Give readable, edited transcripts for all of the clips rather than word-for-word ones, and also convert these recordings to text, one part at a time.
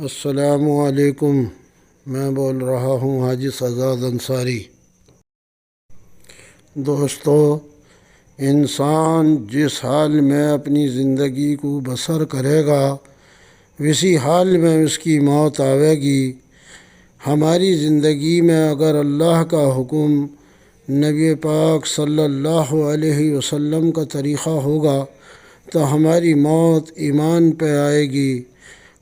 السلام علیکم۔ میں بول رہا ہوں حاجی سجاد انصاری۔ دوستو، انسان جس حال میں اپنی زندگی کو بسر کرے گا اسی حال میں اس کی موت آئے گی۔ ہماری زندگی میں اگر اللہ کا حکم، نبی پاک صلی اللہ علیہ وسلم کا طریقہ ہوگا تو ہماری موت ایمان پہ آئے گی،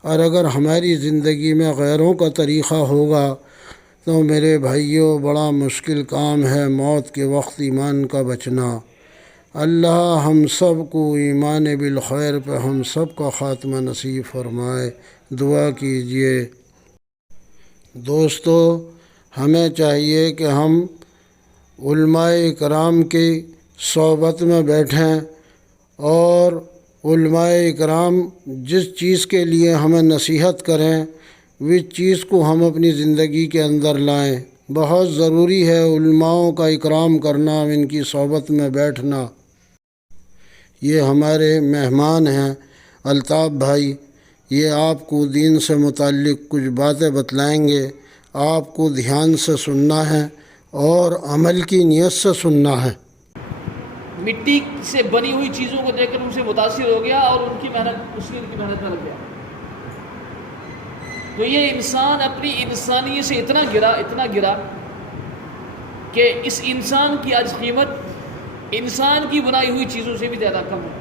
اور اگر ہماری زندگی میں غیروں کا طریقہ ہوگا تو میرے بھائیوں بڑا مشکل کام ہے موت کے وقت ایمان کا بچنا۔ اللہ ہم سب کو ایمان بالخیر پہ ہم سب کا خاتمہ نصیب فرمائے، دعا کیجئے۔ دوستو، ہمیں چاہیے کہ ہم علماء کرام کی صحبت میں بیٹھیں اور علماء کرام جس چیز کے لیے ہمیں نصیحت کریں اس چیز کو ہم اپنی زندگی کے اندر لائیں۔ بہت ضروری ہے علماؤں کا اکرام کرنا، ان کی صحبت میں بیٹھنا۔ یہ ہمارے مہمان ہیں الطاف بھائی، یہ آپ کو دین سے متعلق کچھ باتیں بتلائیں گے۔ آپ کو دھیان سے سننا ہے اور عمل کی نیت سے سننا ہے۔ مٹی سے بنی ہوئی چیزوں کو دیکھ کر ان سے متاثر ہو گیا اور ان کی محنت میں لگ گیا۔ تو یہ انسان اپنی انسانیت سے اتنا گرا کہ اس انسان کی آج قیمت انسان کی بنائی ہوئی چیزوں سے بھی زیادہ کم ہے۔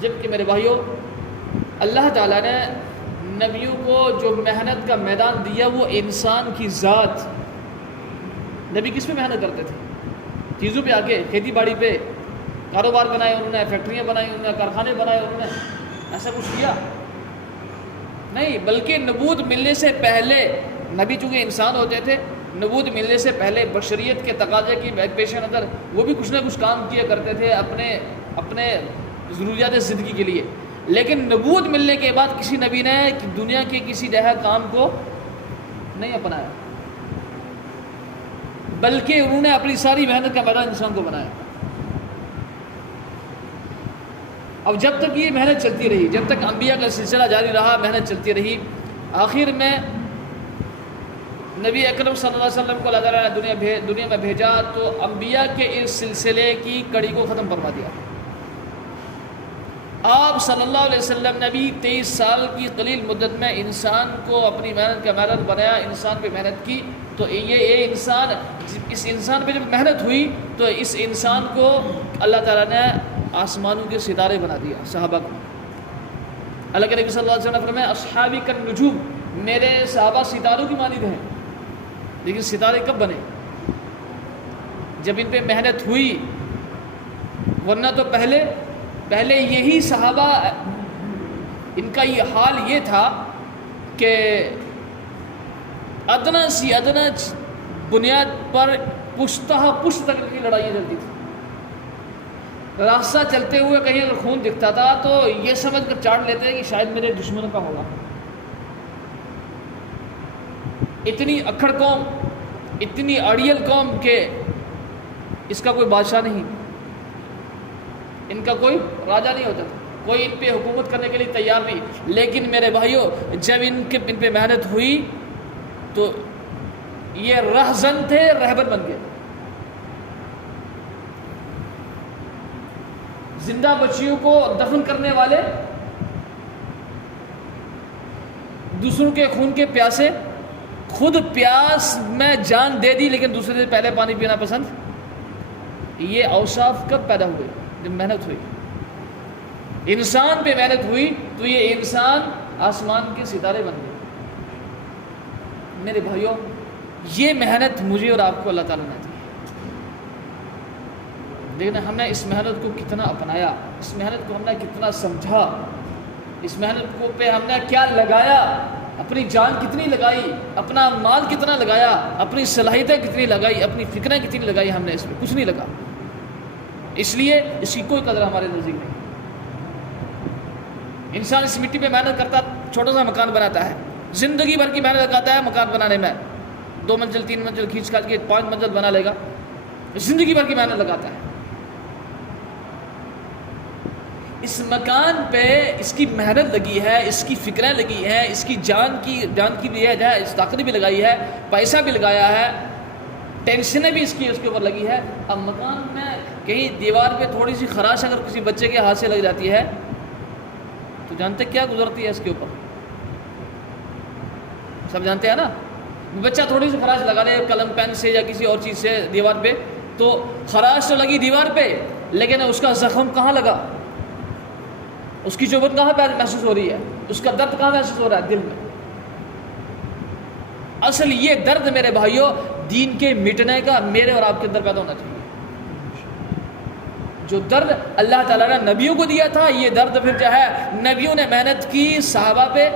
جبکہ میرے بھائیوں، اللہ تعالیٰ نے نبیوں کو جو محنت کا میدان دیا وہ انسان کی ذات۔ نبی کس پہ محنت کرتے تھے؟ چیزوں پہ، آگے کھیتی باڑی پہ، کاروبار بنائے انہوں نے، فیکٹریاں بنائی انہوں نے، کارخانے بنائے انہوں نے، ایسا کچھ کیا نہیں۔ بلکہ نبوت ملنے سے پہلے، نبی چونکہ انسان ہوتے تھے، نبوت ملنے سے پہلے بشریت کے تقاضے کی پیش نظر وہ بھی کچھ نہ کچھ کام کیا کرتے تھے اپنے ضروریات زندگی کے لیے۔ لیکن نبوت ملنے کے بعد کسی نبی نے دنیا کے کسی جہاں کام کو نہیں اپنایا، بلکہ انہوں نے اپنی ساری محنت کا میدان انسان کو بنایا۔ اب جب تک یہ محنت چلتی رہی، جب تک انبیاء کا سلسلہ جاری رہا، محنت چلتی رہی، آخر میں نبی اکرم صلی اللہ علیہ وسلم کو اللہ تعالیٰ نے دنیا میں بھیجا تو انبیاء کے اس سلسلے کی کڑی کو ختم فرما دیا۔ آپ صلی اللہ علیہ وسلم نے بھی 23 سال کی قلیل مدت میں انسان کو اپنی محنت کا محنت بنایا، انسان پہ محنت کی۔ تو یہ انسان، اس انسان پہ جب محنت ہوئی تو اس انسان کو اللہ تعالیٰ نے آسمانوں کے ستارے بنا دیا، صحابہ کو۔ اللہ کے نبی صلی اللہ علیہ وسلم نے فرمایا اصحابی کالنجوم، میرے صحابہ ستاروں کی مانند ہیں۔ لیکن ستارے کب بنے؟ جب ان پہ محنت ہوئی، ورنہ تو پہلے یہی صحابہ، ان کا یہ حال یہ تھا کہ ادنا سی ادنا بنیاد پر پشت تک کی لڑائیاں چلتی تھی۔ راستہ چلتے ہوئے کہیں اگر خون دکھتا تھا تو یہ سمجھ کر چاٹ لیتے ہیں کہ شاید میرے دشمن کا ہوگا۔ اتنی اکھڑ قوم، اتنی اڑیل قوم کہ اس کا کوئی بادشاہ نہیں، ان کا کوئی راجہ نہیں ہوتا تھا، کوئی ان پہ حکومت کرنے کے لیے تیار نہیں۔ لیکن میرے بھائیوں، جب ان پہ محنت ہوئی تو یہ رہزن تھے، رہبر بن گئے۔ زندہ بچیوں کو دفن کرنے والے، دوسروں کے خون کے پیاسے، خود پیاس میں جان دے دی لیکن دوسرے سے پہلے پانی پینا پسند۔ یہ اوصاف کب پیدا ہوئے؟ جب محنت ہوئی، انسان پہ محنت ہوئی تو یہ انسان آسمان کے ستارے بن گئے۔ میرے بھائیوں، یہ محنت مجھے اور آپ کو اللہ تعالیٰ نے دی، لیکن ہم نے اس محنت کو کتنا اپنایا، اس محنت کو ہم نے کتنا سمجھا، اس محنت کو پہ ہم نے کیا لگایا، اپنی جان کتنی لگائی، اپنا مال کتنا لگایا، اپنی صلاحیتیں کتنی لگائی، اپنی فکریں کتنی لگائی، ہم نے اس میں کچھ نہیں لگا۔ اس لیے اس کی کوئی قدر ہمارے نزدیک نہیں۔ انسان اس مٹی پہ محنت کرتا، چھوٹا سا مکان بناتا ہے، زندگی بھر کی محنت لگاتا ہے مکان بنانے میں، 2 منزل 3 منزل کھینچ کھانچ کے 5 منزل بنا لے گا، زندگی بھر کی محنت لگاتا ہے۔ اس مکان پہ اس کی محنت لگی ہے، اس کی فکریں لگی ہیں، اس کی جان کی بھی ہے، اس طاقت بھی لگائی ہے، پیسہ بھی لگایا ہے، ٹینشنیں بھی اس کے اوپر لگی ہے. اب مکان میں کہیں دیوار پہ تھوڑی سی خراش اگر کسی بچے کے ہاتھ سے لگ جاتی ہے تو جانتے کیا گزرتی ہے اس کے اوپر؟ سب جانتے ہیں نا. بچہ تھوڑی سی خراش لگا لے قلم پین سے یا کسی اور چیز سے دیوار پہ، تو خراش تو لگی دیوار پہ، لیکن اس کا زخم کہاں لگا؟ اس کی چبھن کہاں پہ محسوس ہو رہی ہے؟ اس کا درد کہاں محسوس ہو رہا ہے؟ دل میں. اصل یہ درد میرے بھائیوں دین کے مٹنے کا میرے اور آپ کے اندر پیدا ہونا چاہیے. جو درد اللہ تعالیٰ نے نبیوں کو دیا تھا، یہ درد پھر جو ہے نبیوں نے محنت کی صحابہ پہ،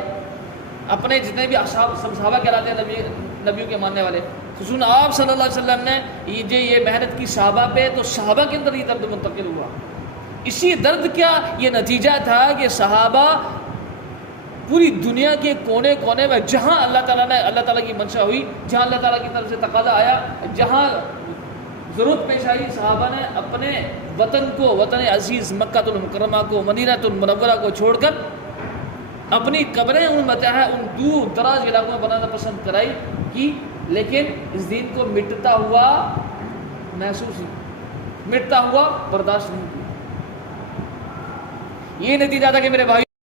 اپنے جتنے بھی صحابہ کہلاتے ہیں نبیوں کے ماننے والے، خصوصاً آپ صلی اللہ علیہ وسلم نے یہ محنت کی صحابہ پہ، تو صحابہ کے اندر یہ درد منتقل ہوا. اسی درد کا یہ نتیجہ تھا کہ صحابہ پوری دنیا کے کونے کونے میں جہاں اللہ تعالیٰ کی منشا ہوئی، جہاں اللہ تعالیٰ کی طرف سے تقاضا آیا، جہاں ضرورت پیش آئی، صحابہ نے اپنے وطن کو، وطن عزیز مکہ المکرمہ کو، مدینہ المنورہ کو چھوڑ کر اپنی قبریں ان دور دراز علاقوں میں بنانا پسند کرائی کی، لیکن اس دین کو مٹتا ہوا محسوس نہیں، مٹتا ہوا برداشت نہیں کیا. یہ نتیجہ تھا کہ میرے بھائی